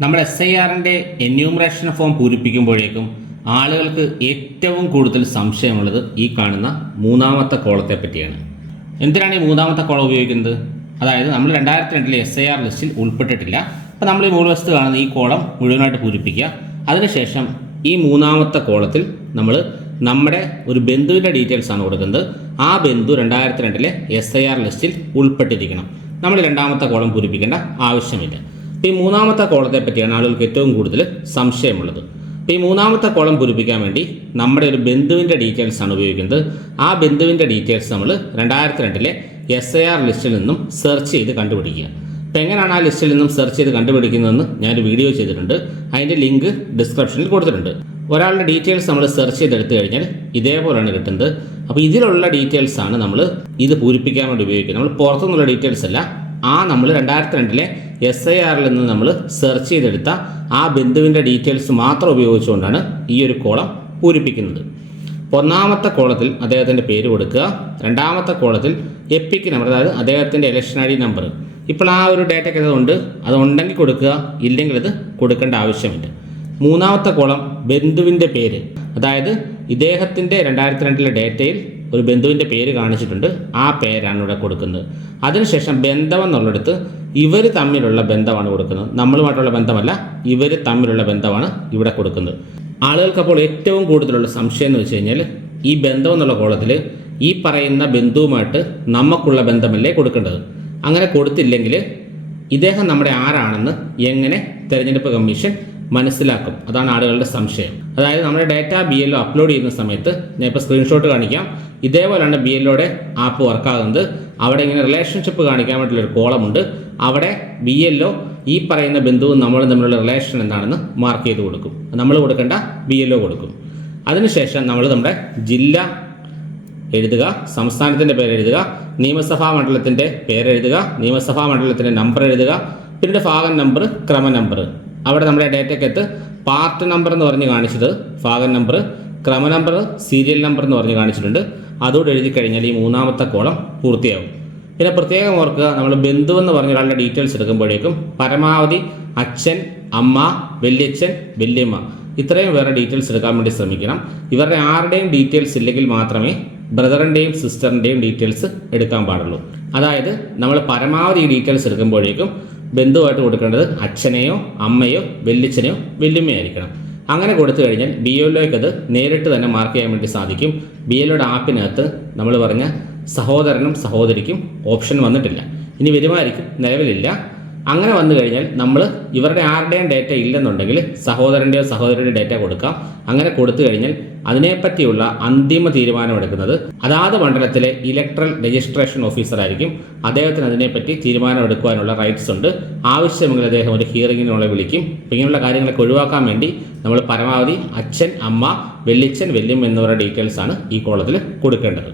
നമ്മുടെ S I ആറിന്റെ enumeration form പൂരിപ്പിക്കുമ്പോഴേക്കും ആളുകൾക്ക് ഏറ്റവും കൂടുതൽ സംശയമുള്ളത് ഈ കാണുന്ന മൂന്നാമത്തെ കോളത്തെ പറ്റിയാണ്. എന്തിനാണ് ഈ മൂന്നാമത്തെ കോളം ഉപയോഗിക്കുന്നത്? അതായത് നമ്മൾ രണ്ടായിരത്തി രണ്ടിലെ എസ് ഐ ആർ ലിസ്റ്റിൽ ഉൾപ്പെട്ടിട്ടില്ല. അപ്പോൾ നമ്മൾ ഈ മൂന്ന് വശത്ത് കാണുന്ന ഈ കോളം മുഴുവനായിട്ട് പൂരിപ്പിക്കുക. അതിനുശേഷം ഈ മൂന്നാമത്തെ കോളത്തിൽ നമ്മൾ നമ്മുടെ ഒരു ബന്ധുവിന്റെ ഡീറ്റെയിൽസ് ആണ് കൊടുക്കുന്നത്. ആ ബന്ധു രണ്ടായിരത്തി രണ്ടിലെ എസ് ഐ ആർ ലിസ്റ്റിൽ ഉൾപ്പെട്ടിരിക്കണം. നമ്മൾ രണ്ടാമത്തെ കോളം പൂരിപ്പിക്കേണ്ട ആവശ്യമില്ല. ഈ മൂന്നാമത്തെ കോളത്തെ പറ്റിയാണ് ആളുകൾക്ക് ഏറ്റവും കൂടുതൽ സംശയമുള്ളത്. അപ്പോൾ ഈ മൂന്നാമത്തെ കോളം പൂരിപ്പിക്കാൻ വേണ്ടി നമ്മുടെ ഒരു ബന്ധുവിന്റെ ഡീറ്റെയിൽസ് ആണ് ഉപയോഗിക്കുന്നത്. ആ ബന്ധുവിന്റെ ഡീറ്റെയിൽസ് നമ്മൾ രണ്ടായിരത്തി രണ്ടിലെ എസ് ഐ ആർ ലിസ്റ്റിൽ നിന്നും സെർച്ച് ചെയ്ത് കണ്ടുപിടിക്കുക. അപ്പോൾ എങ്ങനെയാണ് ആ ലിസ്റ്റിൽ നിന്നും സെർച്ച് ചെയ്ത് കണ്ടുപിടിക്കുന്നതെന്ന് ഞാനൊരു വീഡിയോ ചെയ്തിട്ടുണ്ട്. അതിന്റെ ലിങ്ക് ഡിസ്ക്രിപ്ഷനിൽ കൊടുത്തിട്ടുണ്ട്. ഒരാളുടെ ഡീറ്റെയിൽസ് നമ്മൾ സെർച്ച് ചെയ്തെടുത്തു കഴിഞ്ഞാൽ ഇതേപോലെയാണ് കിട്ടുന്നത്. അപ്പോൾ ഇതിലുള്ള ഡീറ്റെയിൽസ് ആണ് നമ്മൾ ഇത് പൂരിപ്പിക്കാൻ വേണ്ടി ഉപയോഗിക്കുന്നത്. നമ്മൾ പുറത്തുനിന്നുള്ള ഡീറ്റെയിൽസ് അല്ല. ആ നമ്മൾ രണ്ടായിരത്തി രണ്ടിലെ എസ് ഐ ആറിൽ നിന്ന് നമ്മൾ സെർച്ച് ചെയ്തെടുത്ത ആ ബന്ധുവിന്റെ ഡീറ്റെയിൽസ് മാത്രം ഉപയോഗിച്ചുകൊണ്ടാണ് ഈ ഒരു കോളം പൂരിപ്പിക്കുന്നത്. ഒന്നാമത്തെ കോളത്തിൽ അദ്ദേഹത്തിന്റെ പേര് കൊടുക്കുക. രണ്ടാമത്തെ കോളത്തിൽ എപ്പിക്ക് നമ്പർ അതായത് അദ്ദേഹത്തിന്റെ ഇലക്ഷൻ ഐ ഡി നമ്പർ ഇപ്പോൾ ആ ഒരു ഡേറ്റയ്ക്ക് അതുകൊണ്ട് അത് ഉണ്ടെങ്കിൽ കൊടുക്കുക. ഇല്ലെങ്കിൽ അത് കൊടുക്കേണ്ട ആവശ്യമില്ല. മൂന്നാമത്തെ കോളം ബന്ധുവിന്റെ പേര്. അതായത് ഇദ്ദേഹത്തിന്റെ രണ്ടായിരത്തി രണ്ടിലെ ഡേറ്റയിൽ ഒരു ബന്ധുവിന്റെ പേര് കാണിച്ചിട്ടുണ്ട്. ആ പേരാണ് ഇവിടെ കൊടുക്കുന്നത്. അതിനുശേഷം ബന്ധം എന്നുള്ളിടത്ത് ഇവർ തമ്മിലുള്ള ബന്ധമാണ് കൊടുക്കുന്നത്. നമ്മളുമായിട്ടുള്ള ബന്ധമല്ല ഇവർ തമ്മിലുള്ള ബന്ധമാണ് ഇവിടെ കൊടുക്കുന്നത്. ആളുകൾക്ക് അപ്പോൾ ഏറ്റവും കൂടുതലുള്ള സംശയം എന്ന് വെച്ച് കഴിഞ്ഞാൽ ഈ ബന്ധം എന്നുള്ള കോളത്തിൽ ഈ പറയുന്ന ബന്ധുവുമായിട്ട് നമുക്കുള്ള ബന്ധമല്ലേ കൊടുക്കേണ്ടത്? അങ്ങനെ കൊടുത്തില്ലെങ്കിൽ ഇദ്ദേഹം നമ്മുടെ ആരാണെന്ന് എങ്ങനെ തെരഞ്ഞെടുപ്പ് കമ്മീഷൻ മനസ്സിലാക്കും. അതാണ് ആളുകളുടെ സംശയം. അതായത് നമ്മുടെ ഡാറ്റ ബി എൽ അപ്ലോഡ് ചെയ്യുന്ന സമയത്ത് ഞാൻ ഇപ്പോൾ സ്ക്രീൻഷോട്ട് കാണിക്കാം. ഇതേപോലെയാണ് ബി എല്ലോടെ ആപ്പ് വർക്കാകുന്നത് അവിടെ ഇങ്ങനെ റിലേഷൻഷിപ്പ് കാണിക്കാൻ വേണ്ടിയിട്ടൊരു കോളമുണ്ട് അവിടെ ബി എല്ലോ ഈ പറയുന്ന ബന്ധുവും നമ്മളും തമ്മിലുള്ള റിലേഷൻ എന്താണെന്ന് മാർക്ക് ചെയ്ത് കൊടുക്കും. നമ്മൾ കൊടുക്കേണ്ട ബി എല്ലോ കൊടുക്കും. അതിനുശേഷം നമ്മൾ നമ്മുടെ ജില്ല എഴുതുക സംസ്ഥാനത്തിന്റെ പേര് എഴുതുക നിയമസഭാ മണ്ഡലത്തിന്റെ പേരെഴുതുക നിയമസഭാ മണ്ഡലത്തിന്റെ നമ്പർ എഴുതുക പിന്നീട് ഭാഗം നമ്പർ ക്രമ നമ്പർ അവിടെ നമ്മുടെ ഡേറ്റയ്ക്കകത്ത് പാർട്ട് നമ്പർ എന്ന് പറഞ്ഞ് കാണിച്ചത് ഭാഗം നമ്പർ ക്രമ നമ്പർ സീരിയൽ നമ്പർ എന്ന് പറഞ്ഞ് കാണിച്ചിട്ടുണ്ട്. അതോടെ എഴുതി കഴിഞ്ഞാൽ ഈ മൂന്നാമത്തെ കോളം പൂർത്തിയാകും പിന്നെ പ്രത്യേകം ഓർക്കുക നമ്മൾ ബന്ധു എന്ന് പറഞ്ഞ ഒരാളുടെ ഡീറ്റെയിൽസ് എടുക്കുമ്പോഴേക്കും പരമാവധി അച്ഛൻ അമ്മ വല്യച്ഛൻ വല്യമ്മ ഇത്രയും വേറെ ഡീറ്റെയിൽസ് എടുക്കാൻ വേണ്ടി ശ്രമിക്കണം. ഇവരുടെ ആരുടെയും ഡീറ്റെയിൽസ് ഇല്ലെങ്കിൽ മാത്രമേ ബ്രദറിന്റെയും സിസ്റ്ററിന്റെയും ഡീറ്റെയിൽസ് എടുക്കാൻ പാടുള്ളൂ. അതായത് നമ്മൾ പരമാവധി ഡീറ്റെയിൽസ് എടുക്കുമ്പോഴേക്കും ബന്ധുവായിട്ട് കൊടുക്കേണ്ടത് അച്ഛനെയോ അമ്മയോ വല്യച്ഛനെയോ വല്യമ്മയായിരിക്കണം അങ്ങനെ കൊടുത്തു കഴിഞ്ഞാൽ ബി എല്ലോയ്ക്ക് അത് നേരിട്ട് തന്നെ മാർക്ക് ചെയ്യാൻ വേണ്ടി സാധിക്കും. ബി എല്ലോയുടെ ആപ്പിനകത്ത് നമ്മൾ പറഞ്ഞ സഹോദരനും സഹോദരിക്കും ഓപ്ഷൻ വന്നിട്ടില്ല. ഇനി വരുമായിരിക്കും നിലവിലില്ല. അങ്ങനെ വന്നു കഴിഞ്ഞാൽ നമ്മൾ ഇവരുടെ ആരുടെയും ഡേറ്റ ഇല്ലെന്നുണ്ടെങ്കിൽ സഹോദരന്റെയോ സഹോദരിയുടെയോ ഡേറ്റ കൊടുക്കാം. അങ്ങനെ കൊടുത്തു കഴിഞ്ഞാൽ അതിനെപ്പറ്റിയുള്ള അന്തിമ തീരുമാനമെടുക്കുന്നത് അതാത് മണ്ഡലത്തിലെ ഇലക്ട്രൽ രജിസ്ട്രേഷൻ ഓഫീസറായിരിക്കും അദ്ദേഹത്തിന് അതിനെപ്പറ്റി തീരുമാനമെടുക്കുവാനുള്ള റൈറ്റ്സ് ഉണ്ട്. ആവശ്യമെങ്കിൽ അദ്ദേഹം ഒരു ഹിയറിങ്ങിനുള്ള വിളിക്കും. അപ്പം ഇങ്ങനെയുള്ള കാര്യങ്ങളൊക്കെ ഒഴിവാക്കാൻ വേണ്ടി നമ്മൾ പരമാവധി അച്ഛൻ അമ്മ വെല്ലിച്ചൻ വെല്ലും എന്നിവരുടെ ഡീറ്റെയിൽസാണ് ഈ കോളത്തിൽ കൊടുക്കേണ്ടത്.